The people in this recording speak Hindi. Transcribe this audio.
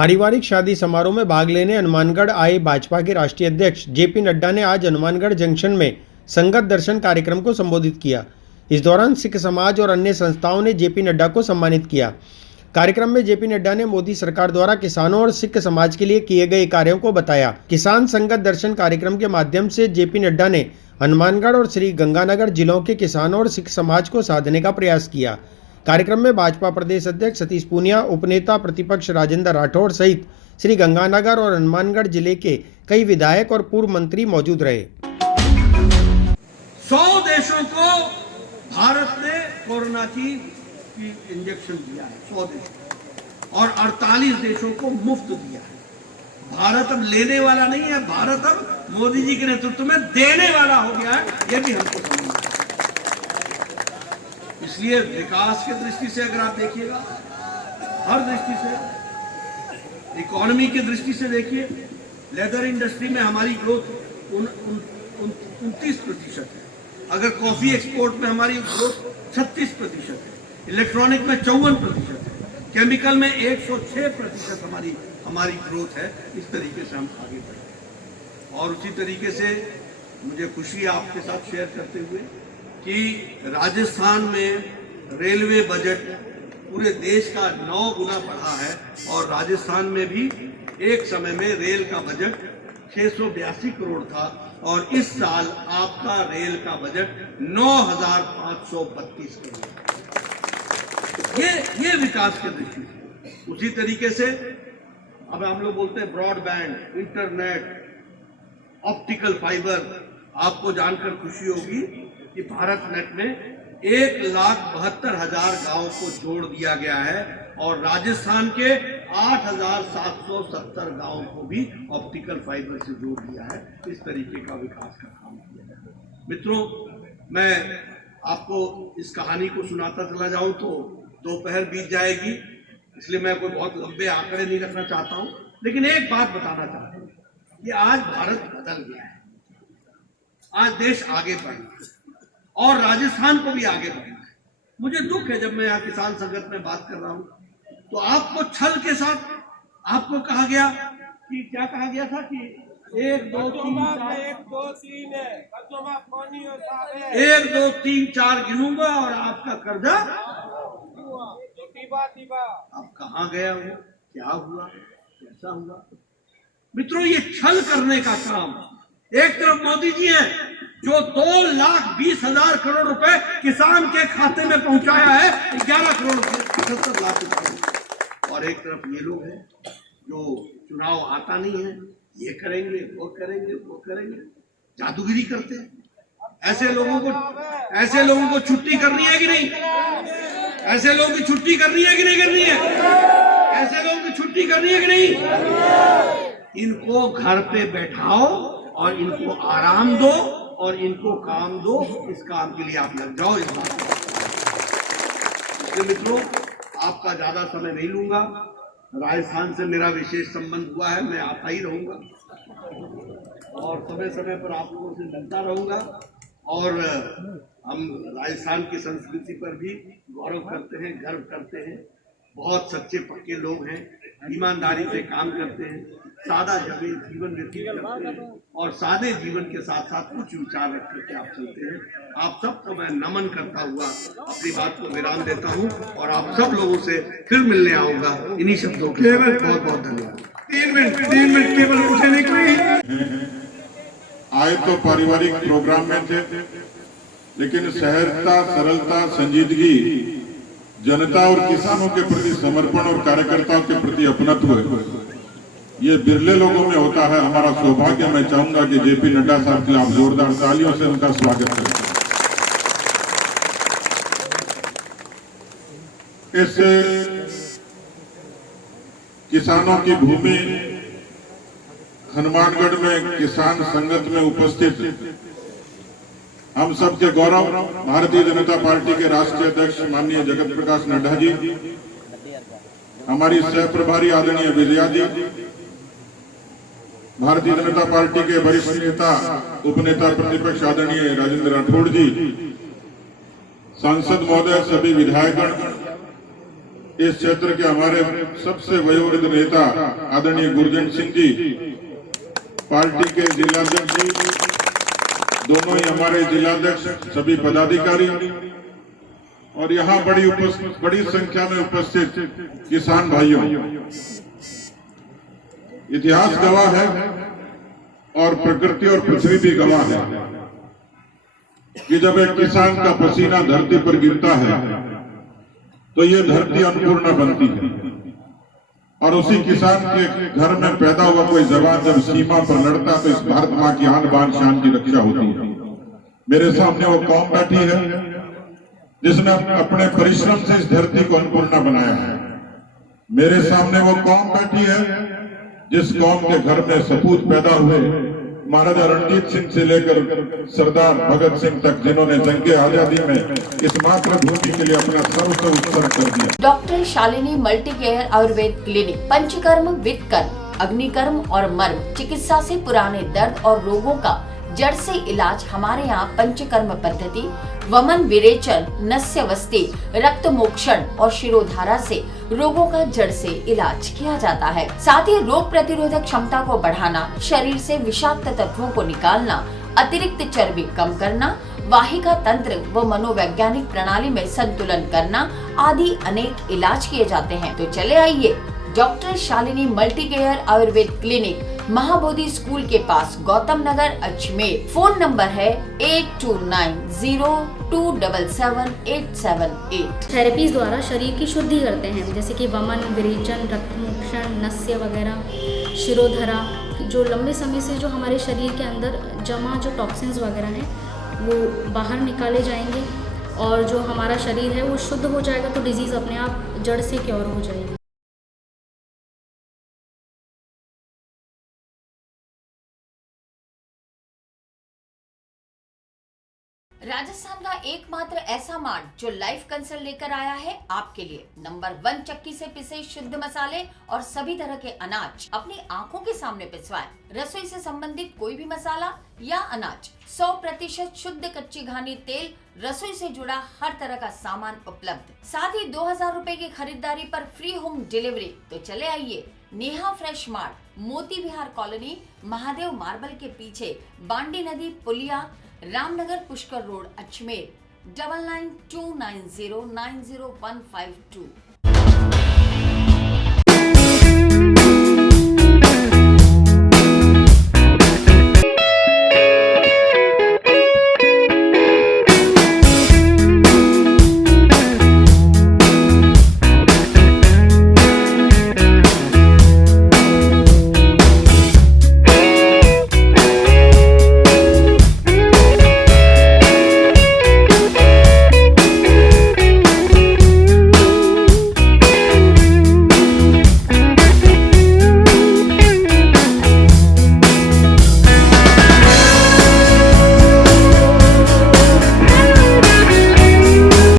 पारिवारिक शादी समारोह में भाग लेने हनुमानगढ़ आए भाजपा के राष्ट्रीय अध्यक्ष जेपी नड्डा ने आज हनुमानगढ़ जंक्शन में संगत दर्शन कार्यक्रम को संबोधित किया। इस दौरान सिख समाज और अन्य संस्थाओं ने जेपी नड्डा को सम्मानित किया। कार्यक्रम में जेपी नड्डा ने मोदी सरकार द्वारा किसानों और सिख समाज के लिए किए गए कार्यों को बताया। किसान संगत दर्शन कार्यक्रम के माध्यम से जेपी नड्डा ने हनुमानगढ़ और श्री गंगानगर जिलों के किसानों और सिख समाज को साधने का प्रयास किया। कार्यक्रम में भाजपा प्रदेश अध्यक्ष सतीश पूनिया, उपनेता प्रतिपक्ष राजेंद्र राठौड़ सहित श्री गंगानगर और हनुमानगढ़ जिले के कई विधायक और पूर्व मंत्री मौजूद रहे। 100 देशों को भारत ने कोरोना की इंजेक्शन दिया है, 100 देशों, और 48 देशों को मुफ्त दिया है। भारत अब लेने वाला नहीं है, भारत अब मोदी जी के नेतृत्व में देने वाला हो गया है, यह भी हमको समझना है। इसलिए विकास की दृष्टि से अगर आप देखिएगा, हर दृष्टि से, इकोनॉमी की दृष्टि से देखिए, लेदर इंडस्ट्री में हमारी ग्रोथ 29% है। अगर कॉफी एक्सपोर्ट में हमारी ग्रोथ 36% है, इलेक्ट्रॉनिक में 54% है, केमिकल में 106% हमारी ग्रोथ है। इस तरीके से हम आगे बढ़े। और उसी तरीके से मुझे खुशी आपके साथ शेयर करते हुए कि राजस्थान में रेलवे बजट पूरे देश का 9 गुना बढ़ा है, और राजस्थान में भी एक समय में रेल का बजट 682 करोड़ था, और इस साल आपका रेल का बजट 9,532 करोड़। ये विकास की दृष्टि से। उसी तरीके से अब हम लोग बोलते हैं ब्रॉडबैंड, इंटरनेट, ऑप्टिकल फाइबर। आपको जानकर खुशी होगी कि भारत नेट में 1,72,000 गांवों को जोड़ दिया गया है, और राजस्थान के 8,770 गांवों को भी ऑप्टिकल फाइबर से जोड़ दिया है। इस तरीके का विकास का काम किया है। मित्रों, मैं आपको इस कहानी को सुनाता चला जाऊं तो दोपहर बीत जाएगी, इसलिए मैं कोई बहुत लंबे आंकड़े नहीं रखना चाहता हूं, लेकिन एक बात बताना चाहता हूं कि आज भारत बदल गया है। आज देश आगे बढ़ रहा है, और राजस्थान को भी आगे बढ़ना है। मुझे दुख है जब मैं यहाँ किसान संगत में बात कर रहा हूँ तो आपको छल के साथ आपको कहा गया कि क्या कहा गया था कि 1 2 3 4 गिनूंगा और आपका कर्जा। अब कहाँ गया वो, क्या हुआ, कैसा हुआ? मित्रों, ये छल करने का काम, एक तरफ मोदी जी हैं जो 2,20,000 करोड़ रुपए किसान के खाते में पहुंचाया है, 11 करोड़ 78 लाख रुपए, और एक तरफ ये लोग हैं जो चुनाव आता नहीं है, ये करेंगे वो करेंगे वो करेंगे, जादूगिरी करते हैं। ऐसे लोगों को छुट्टी करनी है कि नहीं? ऐसे लोगों की छुट्टी करनी है कि नहीं करनी है? ऐसे लोगों की छुट्टी करनी है कि नहीं? इनको घर पे बैठाओ और इनको आराम दो और इनको काम दो। इस काम के लिए आप लग जाओ। इस बात इसलिए मित्रों, आपका ज्यादा समय नहीं लूंगा। राजस्थान से मेरा विशेष संबंध हुआ है, मैं आता ही रहूंगा और समय समय पर आप लोगों से मिलता रहूंगा, और हम राजस्थान की संस्कृति पर भी गौरव करते हैं, गर्व करते हैं। बहुत सच्चे पक्के लोग हैं, ईमानदारी से काम करते हैं, सादा जीवन व्यतीत करते हैं, और सादे जीवन के साथ साथ कुछ विचार रख करके आप चलते हैं। आप सबको मैं नमन करता हुआ अपनी बात को विराम देता हूं, और आप सब लोगों से फिर मिलने आऊंगा इन्हीं शब्दों के। बहुत बहुत धन्यवाद। 3 मिनट केवल पूछने के लिए आए तो पारिवारिक प्रोग्राम में थे, लेकिन सहजता, सरलता, संजीदगी, जनता और किसानों के प्रति समर्पण और कार्यकर्ताओं के प्रति अपनत्व, ये बिरले लोगों में होता है। हमारा सौभाग्य। मैं चाहूंगा कि जेपी नड्डा साहब के लिए आप जोरदार तालियों से उनका स्वागत करें। इस किसानों की भूमि हनुमानगढ़ में किसान संगत में उपस्थित हम सबके गौरव भारतीय जनता पार्टी के राष्ट्रीय अध्यक्ष माननीय जगत प्रकाश नड्डा जी, हमारी सह प्रभारी आदरणीय विजया जी, भारतीय जनता पार्टी के वरिष्ठ नेता उपनेता प्रतिपक्ष आदरणीय राजेंद्र राठौड़ जी, सांसद महोदय, सभी विधायकगण, इस क्षेत्र के हमारे सबसे वयोवृद्ध नेता आदरणीय गुरजंट सिंह जी, पार्टी के जिलाध्यक्ष जी, दोनों ही हमारे जिलाध्यक्ष, सभी पदाधिकारी और यहाँ बड़ी संख्या में उपस्थित किसान भाइयों, इतिहास गवाह है और प्रकृति और पृथ्वी भी गवाह है कि जब एक किसान का पसीना धरती पर गिरता है तो ये धरती अन्नपूर्णा बनती है और उसी किसान के घर में पैदा हुआ कोई जवान जब सीमा पर लड़ता तो इस भारत माँ की आन बान शान की रक्षा होती है। मेरे सामने वो कौम बैठी है जिसने अपने परिश्रम से इस धरती को अन्नपूर्णा बनाया है। मेरे सामने वो कौम बैठी है जिस कौम के घर में सपूत पैदा हुए, महाराजा रणजीत सिंह से लेकर सरदार भगत सिंह तक, जिन्होंने जंगे आजादी में इस मातृभूमि के लिए अपना सर्वस्व उत्सर्ग कर दिया। Doctor Shalini multi care Ayurveda clinic पंचकर्म, वित्तकर्म, अग्निकर्म और मर्म चिकित्सा से पुराने दर्द और रोगों का जड़ से इलाज। हमारे यहाँ पंचकर्म पद्धति, वमन विरेचन, नस्यवस्ती, रक्त मोक्षण और शिरोधारा से रोगों का जड़ से इलाज किया जाता है। साथ ही रोग प्रतिरोधक क्षमता को बढ़ाना, शरीर से विषाक्त तत्वों को निकालना, अतिरिक्त चर्बी कम करना, वाहिका तंत्र व मनोवैज्ञानिक प्रणाली में संतुलन करना आदि अनेक इलाज किए जाते हैं। तो चले आइए doctor Shalini multi care Ayurveda clinic, Mahabodhi school के पास, गौतम नगर, अजमेर। फोन नंबर है 8290277878। थेरेपीज द्वारा शरीर की शुद्धि करते हैं, जैसे कि वमन, विरेचन, रक्तमोक्षण, नस्य वगैरह, शिरोधरा। जो लंबे समय से जो हमारे शरीर के अंदर जमा जो टॉक्सिन्स वगैरह हैं वो बाहर निकाले जाएंगे और जो हमारा शरीर है वो शुद्ध हो जाएगा, तो डिजीज़ अपने आप जड़ से क्योर हो जाएगी। राजस्थान का एकमात्र ऐसा मार्ट जो लाइव कंसल्ट लेकर आया है आपके लिए। नंबर 1 चक्की से पिसे शुद्ध मसाले और सभी तरह के अनाज अपनी आंखों के सामने पिसवाएं। रसोई से संबंधित कोई भी मसाला या अनाज, 100% शुद्ध कच्ची घानी तेल, रसोई से जुड़ा हर तरह का सामान उपलब्ध। साथ ही 2000 रुपए की खरीदारी पर फ्री होम डिलीवरी। तो चले आइए नेहा फ्रेश मार्ट, मोती विहार कॉलोनी, महादेव मार्बल के पीछे, बांडी नदी पुलिया, रामनगर पुष्कर रोड, अजमेर। 9929090152।